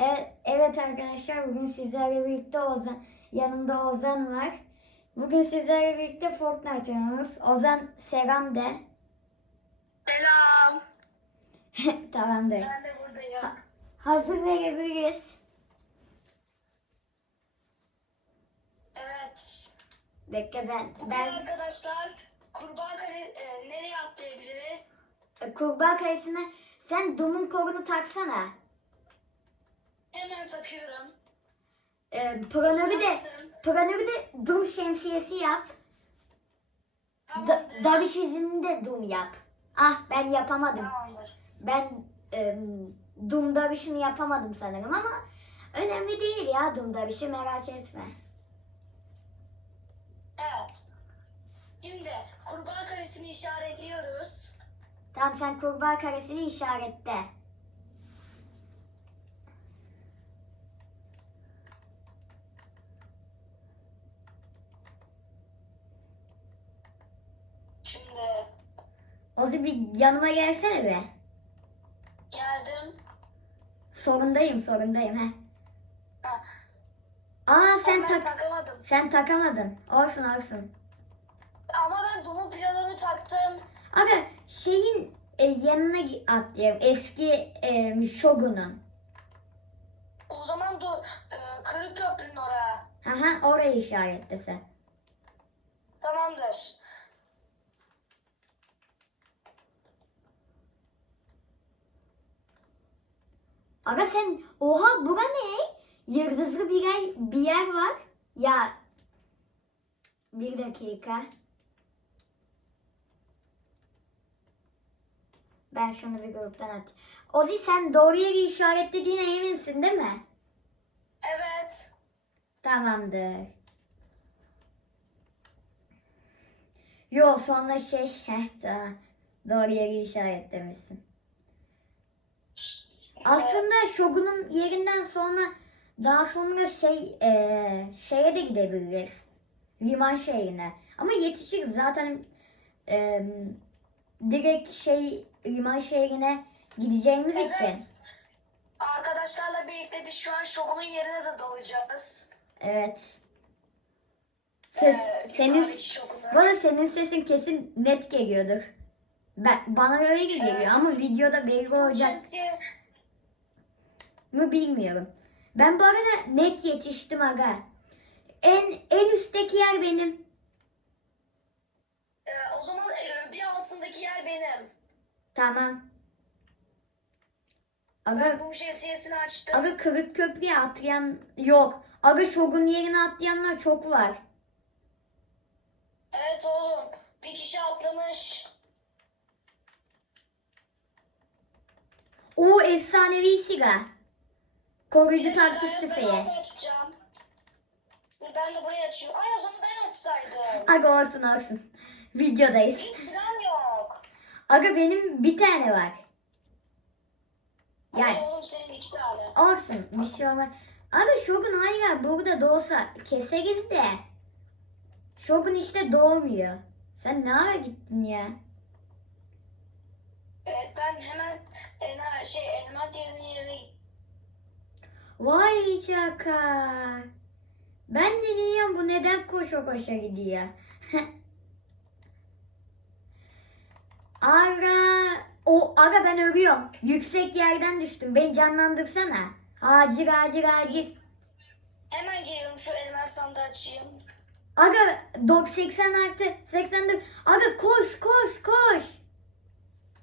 Evet, evet arkadaşlar bugün sizlerle birlikte Ozan, yanımda Ozan var. Bugün sizlerle birlikte Fortnite oynuyoruz. Ozan selam de. Selam. Tamamdır. Ben de buradayım. Ha- hazır verebiliriz. Evet. Bekle ben. Bugün Ben arkadaşlar kurbağa kale e, nereye atlayabiliriz? e, kurbağa kayısına sen Doom'un kolunu taksana. Hemen takıyorum. E, planörü de Taktım. planörü de Doom şemsiyesi yap. Da, Tamamdır. Daviş izini de Doom yap. Ah ben yapamadım. Tamamdır. Ben e, Doom Davish'ini yapamadım sanırım ama önemli değil ya Doom Davish'i merak etme. Evet. Şimdi kurbağa karesini işaretliyoruz. Tamam sen kurbağa karesini işaretle. Şimdi Ozi bir yanıma gelsene be. geldim. Sorundayım sorundayım he. Ha, Aa sen hemen tak takamadım. sen takamadın. Olsun olsun. Ama ben Doom'un planörünü taktım. Aga şeyin e, yanına gi- atlayalım. Eski e, Shogun'un. O zaman da e, kırık köprünün oraya. Aha orayı işaretle sen. Tamamdır. Aga sen oha bura ne? Yıldızlı bir yer, bir yer var. Ya bir dakika. Ben şunu bir gruptan at. Ozi sen doğru yeri işaretlediğine eminsin değil mi? Evet. Tamamdır. Yo sonra şey tamam. Doğru yeri işaretlemişsin. Aslında Shogun'un yerinden sonra daha sonra şey eee şeye de gidebiliriz. Liman şehrine. Ama yetişiriz zaten eee, direkt şey liman şehrine gideceğimiz için. Evet. Arkadaşlarla birlikte biz şu an Shogun'un yerine de dalacağız. Evet. Ses, Ee, senin bana senin sesin kesin net geliyordur. Ben, bana öyle geliyor Evet. ama videoda belli olacak Şemsiye mı bilmiyorum. Ben bu arada net yetiştim aga. En en üstteki yer benim. Ee, o zaman e, bir altındaki yer benim. Tamam. Aga, Ben bu şemsiyesini açtım. aga kırık köprüye atlayan yok. Aga Shogun yerine atlayanlar çok var. Evet oğlum. Bir kişi atlamış. O efsanevi silah. Koruyucu ben tüfeği. açacağım. Dur ben de buraya açıyorum. Ay o zaman ben açsaydım. Aga olsun olsun. Videodayız. Hiç silahım yok. Aga benim bir tane var. Yani. Yani oğlum senin iki tane. olsun bir şey olmaz. Aga Shogun hala burada doğsa keseriz de. Shogun işte doğmuyor. Sen ne ara gittin ya? Evet ben hemen en, şey element yerinin yerine gittim. Vay şaka. Ben de diyorum bu neden koşa koşa gidiyor. Ara o ara ben ölüyorum. Yüksek yerden düştüm. Beni canlandırsana. Acil acil acil. Hemen geliyorum şu element sandığı açayım. Aga 80 artı 84. Aga koş koş koş.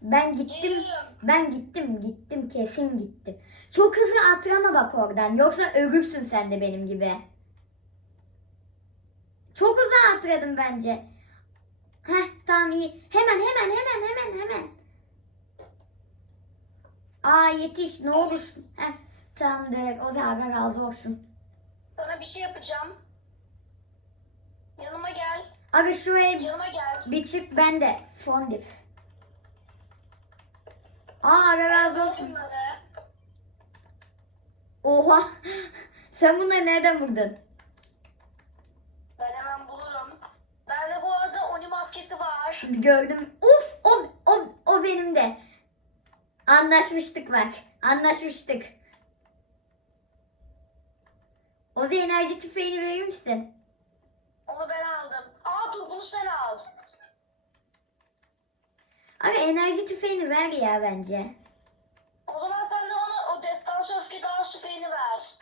Ben gittim. Geliyorum. Ben gittim gittim kesin gittim. Çok hızlı atlama bak oradan. Yoksa ölürsün sen de benim gibi. Çok hızlı atladım bence. Heh tamam iyi. Hemen hemen hemen hemen hemen. Aa yetiş ne olursun. Heh, tamamdır. O zaman razı olsun. Sana bir şey yapacağım. Yanıma gel. Aga şuraya Yanıma gel. bir çık ben de fondip. Aa ara razı olsun. Oha. Sen bunları nereden buldun? Ben hemen bulurum. Bende bu arada Oni maskesi var. Gördüm. Uf o, o, o benim de. Anlaşmıştık bak. Anlaşmıştık. O da enerji tüfeğini verir misin? Onu ben aldım. Aa dur bunu sen al. Aga enerji tüfeğini ver ya bence. O zaman sen de bana o destansı öfke dans tüfeğini ver.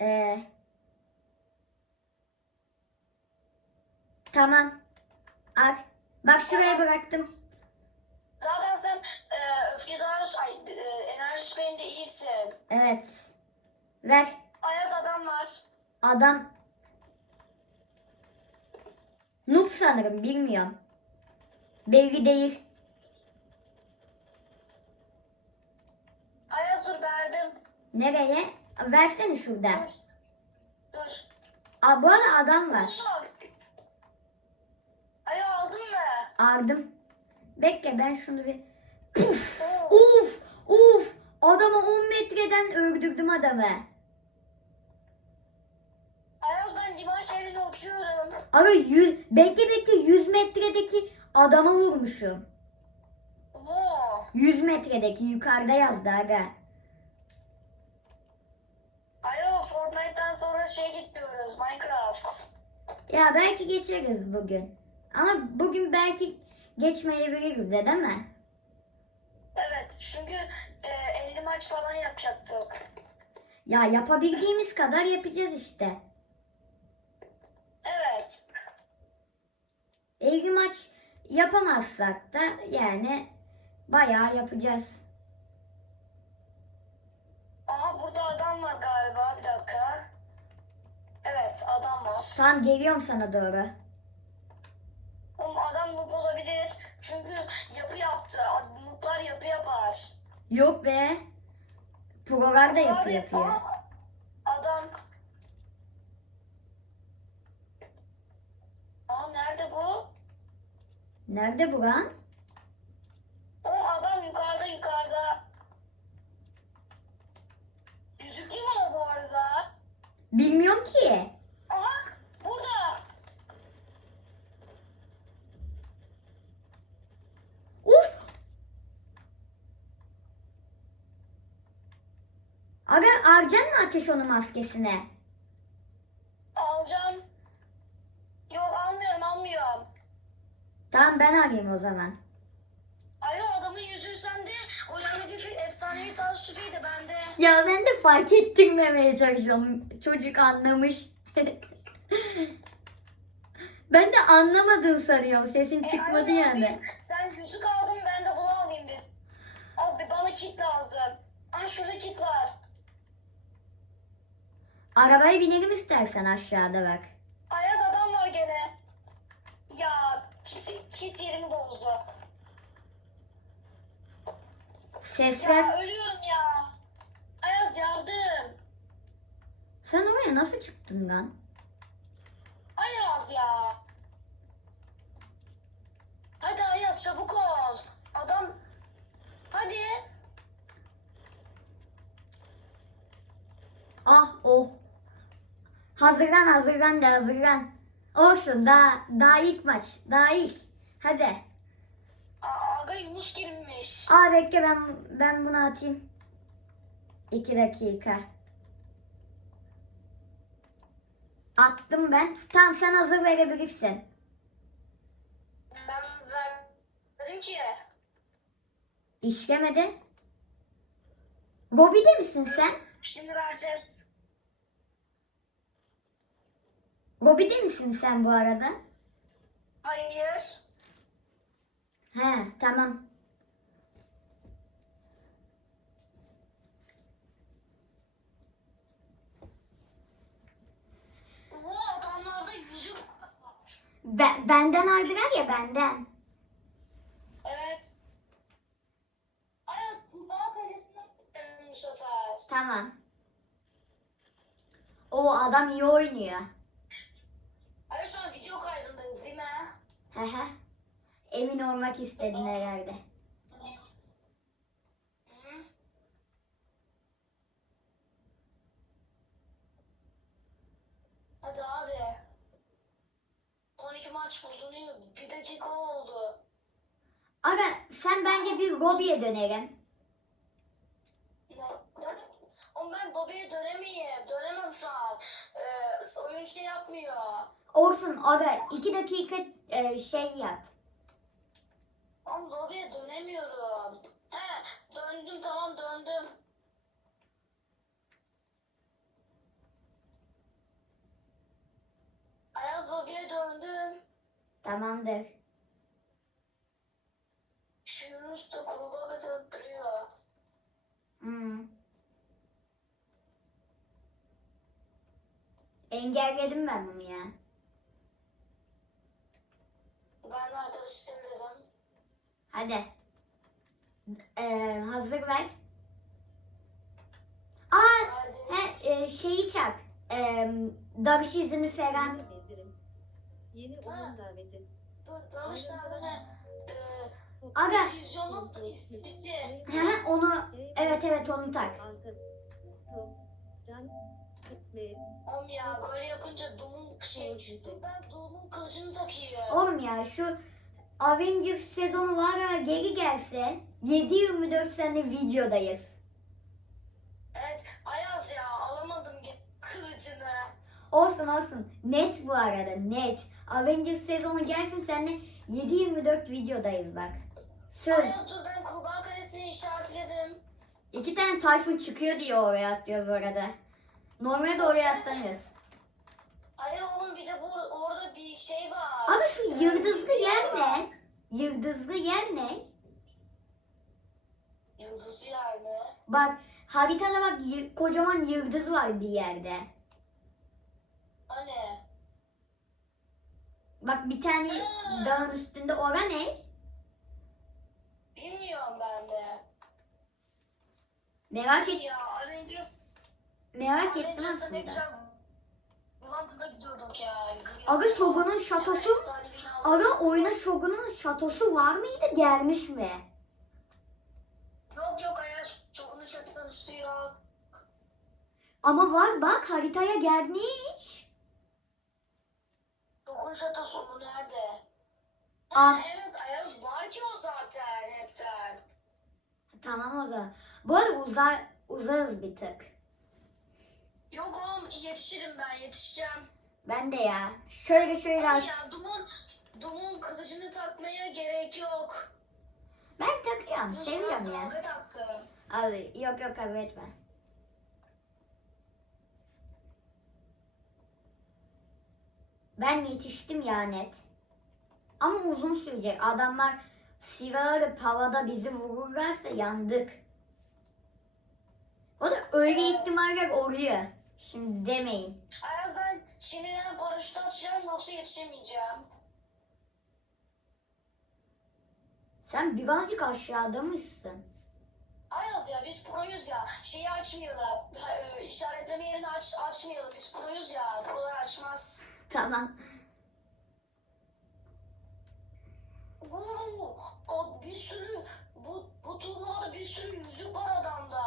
Ee, tamam. Al. Bak şuraya bıraktım. Zaten sen e, öfke dans, ay, e, enerji tüfeğinde iyisin. Evet. Ver. Ayaz adam var. Adam Noob sanırım bilmiyorum. Belli değil. Ayaz dur verdim. Nereye? Versene şuradan. Dur. Dur. Aa, bu arada adam var. Dur. Ay aldın mı? Aldım. Bekle ben şunu bir... Puf! Uf! Uf! Adamı 10 metreden öldürdüm adamı. Ayaz ben liman şehrini uçuyorum. Abi 100, bekle bekle 100 metredeki adama vurmuşum. Oo. 100 metredeki yukarıda yazdı aga. Ayo Fortnite'dan sonra şey gitmiyoruz Minecraft. Ya belki geçeriz bugün. Ama bugün belki geçmeyebiliriz de değil mi? Evet çünkü e, 50 maç falan yapacaktık. Ya yapabildiğimiz kadar yapacağız işte. Evet. 50 maç yapamazsak da yani bayağı yapacağız. Aha burada adam var galiba bir dakika. Evet adam var. Tamam geliyorum sana doğru. Oğlum adam noob olabilir. Çünkü yapı yaptı. Nooblar yapı yapar. Yok be. Prolar da yapı yapıyor. aa, Adam. Aa nerede bu? Nerede bu lan? O adam yukarıda yukarıda. Yüzüklü mü o bu arada? Bilmiyorum ki. Aha burada. Uf! Aga harcan mı ateş onun maskesine? Alacağım. Tamam ben arayayım o zaman. Ayo adamın yüzüğü sende. O tüfeği, efsanevi tarz tüfeği de bende. Ya ben de fark ettirmemeye çalışıyorum. Çocuk anlamış. ben de anlamadın sanıyorum. Sesim E, çıkmadı aynen yani. abi. Sen yüzük aldın ben de bunu alayım dedim. Abi bana kit lazım. Aha şurada kit var. Arabaya binelim istersen aşağıda bak. Ayaz adam var gene. Ya kit, kit yerimi bozdu. Sesler. Ya ölüyorum ya. Ayaz yardım. Sen oraya nasıl çıktın lan? Ayaz ya. Hadi Ayaz çabuk ol. Adam. Hadi. Ah oh. Hazırlan hazırlan da hazırlan. Olsun daha daha ilk maç. Daha ilk. Hadi. Aa, Aga Yunus girmiş. Aa bekle ben ben bunu atayım. İki dakika. Attım ben. Tamam sen hazır verebilirsin. Ben vermedim ki. İşlemedi. Gobi'de misin sen? Şimdi vereceğiz. Gobi'de misin sen bu arada? Hayır. He tamam. Bu adamlarda yüzük var. Be- benden aldılar ya benden. Evet. Ayaz Kurbağa Kalesi'ne bu sefer. Tamam. O adam iyi oynuyor. Ayaz şu an video kaydındayız değil mi? He he. Emin olmak istedin herhalde. Hı. Hadi abi. 12 maç bulunuyor. Bir dakika oldu. Aga sen bence bir Gobi'ye dönelim. Ama ben lobiye dönemeyeyim. Dönemem şu an. Ee, oyun şey yapmıyor. Olsun aga 2 dakika e, şey yap. Ama lobiye dönemiyorum. He döndüm tamam döndüm. Ayaz lobiye döndüm. Tamamdır. Şu Yunus da gruba katılıp duruyor. Hmm. Engelledim ben bunu ya. Ben de arkadaşı sildim. Hadi. Ee, hazır ver. Aa, he, e, şeyi çak. Ee, Darış izini falan. Yeni oyun daveti. Dur, Dalış nerede? Ee, Aga. vizyonun listesi. Hı hı, onu evet evet onu tak. Can. Ve Oğlum ya böyle yapınca Doom'un şey... Ben Doom'un kılıcını takayım. Oğlum ya şu Avengers sezonu var ya geri gelse 7-24 sene videodayız. Evet Ayaz ya alamadım kılıcını. Olsun olsun. Net bu arada net. Avengers sezonu gelsin seninle 7-24 videodayız bak. Söz. Ayaz dur ben kurbağa kalesini işaretledim. İki tane Tayfun çıkıyor diye oraya atlıyoruz orada. Normalde oraya atlamıyoruz. Hayır oğlum bir de bu, orada bir şey var. Abi şu Ee, yıldızlı vizyon yer var. ne? Yıldızlı yer ne? Yıldızlı yer mi? Bak haritada bak y- kocaman yıldız var bir yerde. Hani? Bak bir tane dağın üstünde ora ne? Bilmiyorum ben de. Merak et Ya Avengers... merak ettim aslında. Bulantımda gidiyorduk ya. Aga Shogun'un şatosu. Aga oyuna Shogun'un şatosu var mıydı gelmiş mi? Yok yok Ayaz. Çoğunun şatosu yok. Ama var bak haritaya gelmiş. Çoğun şatosu mu nerede? Aa. Ha, evet Ayaz var ki o zaten hepten. Tamam o zaman. Bu arada uzar, uzarız bir tık. Yok oğlum yetişirim ben yetişeceğim. Ben de ya. Şöyle şöyle aç. ya Dum'un, Dum'un kılıcını takmaya gerek yok. Ben takıyorum. Seviyorum ya. kavga taktı. Abi yok yok kabul etme. Ben yetiştim ya net. Ama uzun sürecek. Adamlar silahları havada bizi vururlarsa yandık. O da öyle Evet. ihtimaller oluyor. Şimdi demeyin. Ayaz ben şimdiden paraşüt atacağım yoksa yetişemeyeceğim. Sen birazcık aşağıda mısın? Ayaz ya biz proyuz ya. Şeyi açmayalım. E, işaretleme yerini aç, açmayalım. Biz proyuz ya. Prolar açmaz. Tamam. Oo, o bir sürü bu bu turnuvada bir sürü yüzük var adamda.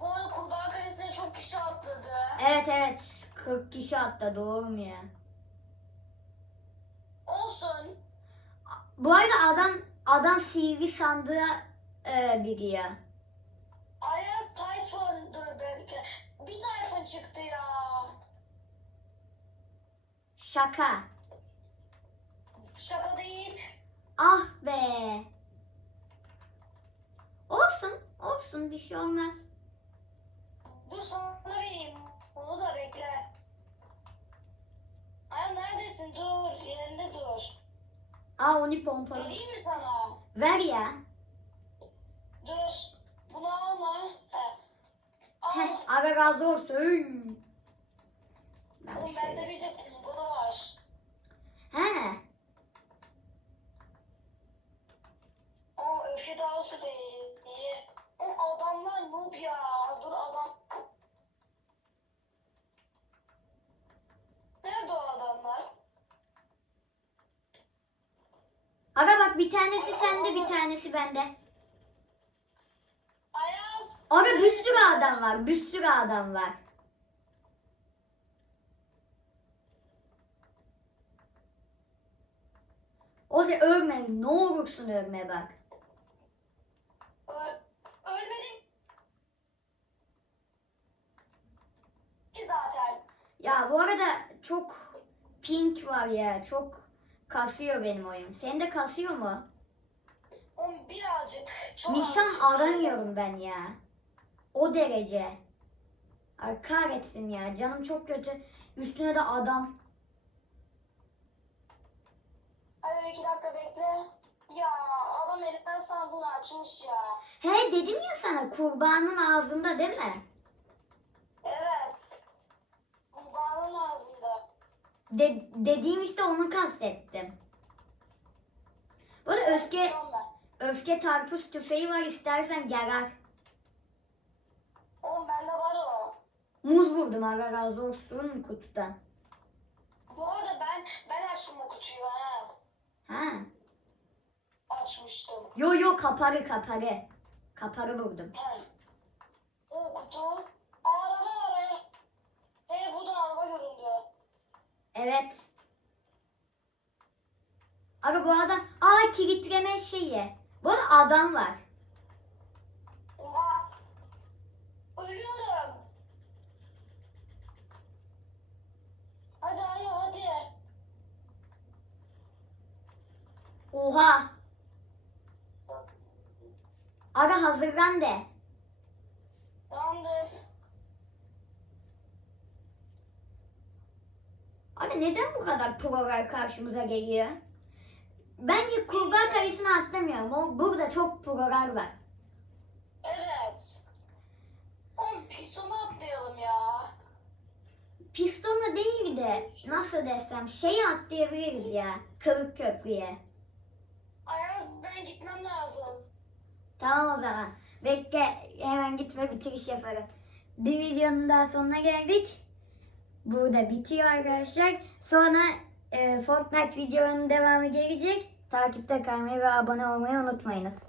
Bu arada kurbağa kalesine çok kişi atladı. Evet evet. 40 kişi hatta doğru mu ya? Olsun. Bu arada adam adam sihirli sandığa e, giriyor. Ayaz Tayfun dur belki. Bir Tayfun çıktı ya. Şaka. Şaka değil. Ah be. Olsun. Olsun bir şey olmaz. Dur sana vereyim. Onu da bekle. Ay neredesin? Dur. Yerinde dur. Aa onu pompalı. Vereyim mi sana? Ver ya. Dur. Bunu alma. He. Al. Heh, ara razı olsun. Ben Oğlum bende şöyle. bir de kumbalı var. He. O öfke dağısı iyi. O adamlar noob ya. Dur adam. Nerede o adamlar? Aga bak bir tanesi sende bir tanesi bende. Ayaz. Aga bir sürü adam var. Bir sürü adam var. O da ölme. Ne olursun ölme bak. Ö- ölmedim. Ya bu arada çok pink var ya. Çok kasıyor benim oyun. Senin de kasıyor mu? Oğlum birazcık. Çok Nişan azıcık. aramıyorum ben ya. O derece. Ay kahretsin ya. Canım çok kötü. Üstüne de adam. Abi iki dakika bekle. Ya adam elinden sandığını açmış ya. He dedim ya sana kurbanın ağzında değil mi? Evet. De, dediğim işte onu kastettim. Bu arada öfke, öfke tarpuz tüfeği var istersen gerer. Oğlum bende var o. Muz vurdum ara razı olsun kutudan. Bu arada ben ben açtım o kutuyu ha. Ha. Açmıştım. Yo yo kaparı kaparı. Kaparı vurdum. Ha. O kutu. Aa, araba var he. De buradan araba göründü. Evet. Aga bu arada aa kilitleme şeyi. Bu arada adam var. Oha. Ölüyorum. Hadi hadi hadi. Oha. Aga hazırlan de. Tamamdır. Aga neden bu kadar prolar karşımıza geliyor? Bence kurbağa kayısını atlamıyorum. O, burada çok prolar var. Evet. Oğlum pistonu atlayalım ya. Pistonu değil de nasıl desem şey atlayabiliriz ya. Kırık köprüye. Ayaz ben gitmem lazım. Tamam o zaman. Bekle hemen gitme bitiriş yaparım. Bir videonun daha sonuna geldik. Burada bitiyor arkadaşlar. Sonra e, Fortnite videonun devamı gelecek. Takipte kalmayı ve abone olmayı unutmayınız.